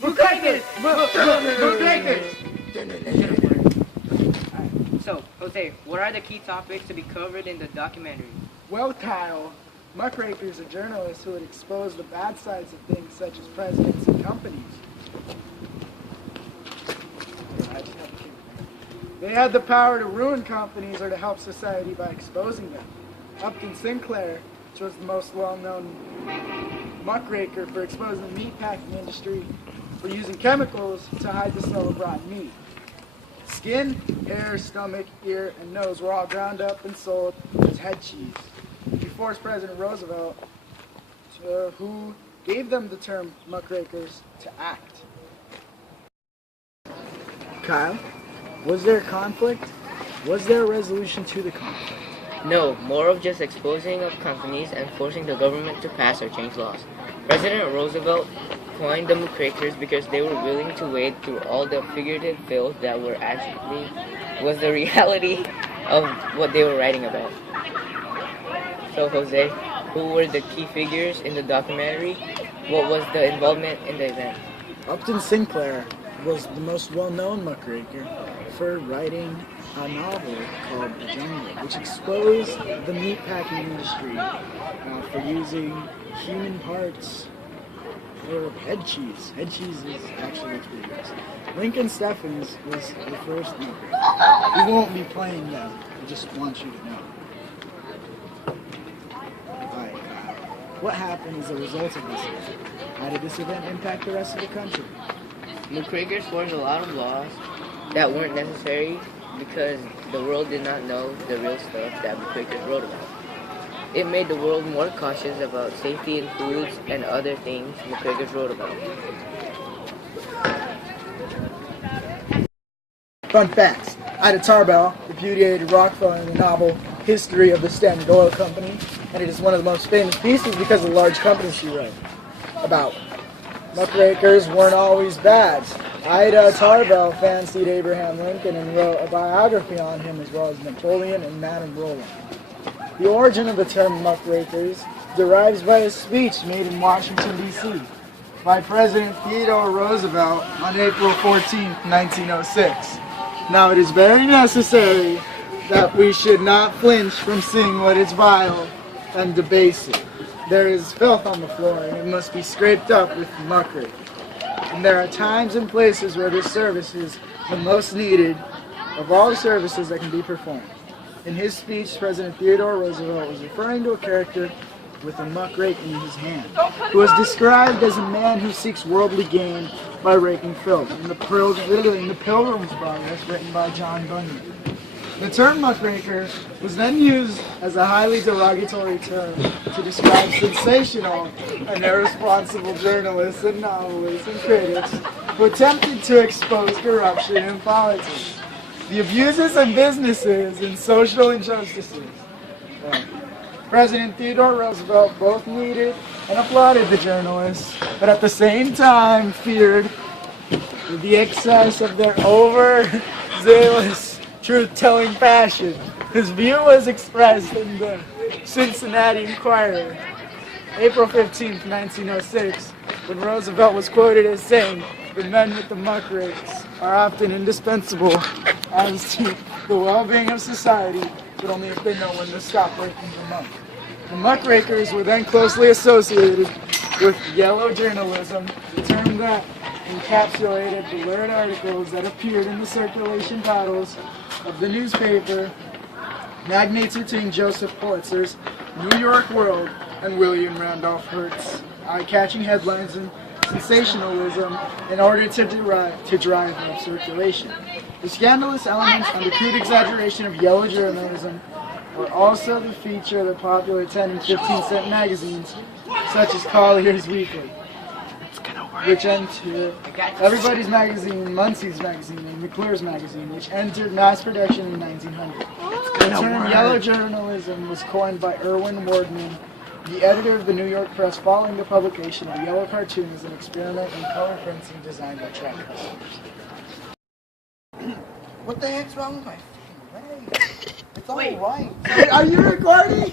Muckrakers! Muckrakers! So, Jose, what are the key topics to be covered in the documentary? Well, Kyle, muckrakers are journalists who would expose the bad sides of things such as presidents and companies. They had the power to ruin companies or to help society by exposing them. Upton Sinclair, which was the most well-known muckraker for exposing the meatpacking industry for using chemicals to hide the smell of rotten meat. Skin, hair, stomach, ear, and nose were all ground up and sold as head cheese. He forced President Roosevelt, who gave them the term muckrakers, to act. Kyle, was there a conflict? Was there a resolution to the conflict? No, more of just exposing of companies and forcing the government to pass or change laws. President Roosevelt coined the muckrakers because they were willing to wade through all the figurative filth that were actually was the reality of what they were writing about. So Jose, who were the key figures in the documentary? What was the involvement in the event? Upton Sinclair was the most well-known muckraker for writing a novel called The Jungle, which exposed the meatpacking industry for using human parts for head cheese. Head cheese is actually what's pretty gross. Lincoln Steffens was the first muckraker. We won't be playing them. I just want you to know. Alright, what happened as a result of this event? How did this event impact the rest of the country? Muckrakers forced a lot of laws that weren't necessary because the world did not know the real stuff that muckrakers wrote about. It made the world more cautious about safety in foods and other things muckrakers wrote about. Fun facts. Ida Tarbell repudiated Rockefeller in the novel History of the Standard Oil Company, and it is one of the most famous pieces because of the large company she wrote about. Muckrakers weren't always bad. Ida Tarbell fancied Abraham Lincoln and wrote a biography on him, as well as Napoleon and Madame Roland. The origin of the term muckrakers derives by a speech made in Washington, D.C. by President Theodore Roosevelt on April 14, 1906. Now, it is very necessary that we should not flinch from seeing what is vile and debasing. There is filth on the floor, and it must be scraped up with muckrake. And there are times and places where this service is the most needed of all the services that can be performed. In his speech, President Theodore Roosevelt was referring to a character with a muckrake in his hand, who was described as a man who seeks worldly gain by raking filth in the Pilgrim's Progress, written by John Bunyan. The term muckraker was then used as a highly derogatory term to describe sensational and irresponsible journalists and novelists and critics who attempted to expose corruption in politics, the abuses of businesses, and social injustices. President Theodore Roosevelt both needed and applauded the journalists, but at the same time feared the excess of their overzealous truth-telling passion. His view was expressed in the Cincinnati Enquirer, April 15, 1906, when Roosevelt was quoted as saying, "The men with the muckrakes are often indispensable as to the well-being of society, but only if they know when to stop raking the muck." The muckrakers were then closely associated with yellow journalism, a term that encapsulated the lurid articles that appeared in the circulation titles of the newspaper, magnates between Joseph Pulitzer's New York World and William Randolph Hearst's eye-catching headlines and sensationalism in order to drive up circulation. The scandalous elements and the crude exaggeration of yellow journalism were also the feature of the popular 10 and 15-cent magazines, such as Collier's Weekly, which entered Everybody's Magazine, Munsey's Magazine, and McClure's Magazine, which entered mass production in 1900. The term yellow journalism was coined by Irwin Wardman, the editor of the New York Press, following the publication of yellow cartoon as an experiment in color printing designed to attract customers. What the heck's wrong with my freaking leg? It's all Wait. white. Are you recording?